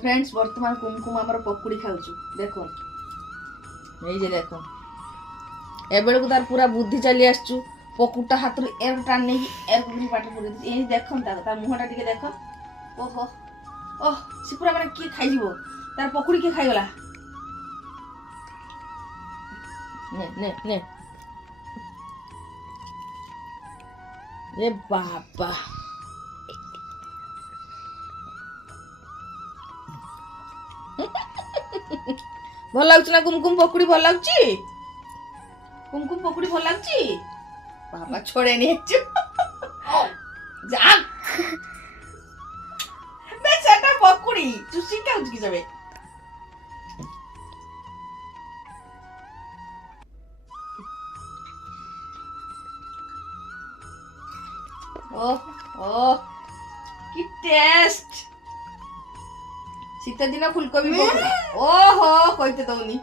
friends बर्तमान कुमकुम आमर पकुड़ी खाऊचु देखो ये जे देखो एबेल को तार पूरा बुद्धि चली आसचु पकुड़टा हाथ एर टान नहीं एर को पाट पुरे ये देखो तार मुहटा टिके देखो ओहो ओह से पूरा माने की खाई जीवो तार पकुड़ी के खाई गला ने ने ने ए बाबा भल लगुच ना कुमकुम पकुड़ी भल लगुच कुमकुम पकुड़ी भल लगुच बाबा छोड़े नहीं जा बेचारा पकुड़ी चुसी खाऊच कि सबे ओह ओह की टेस्ट शीत दिन फुलकोबी ओहो कहते दौनी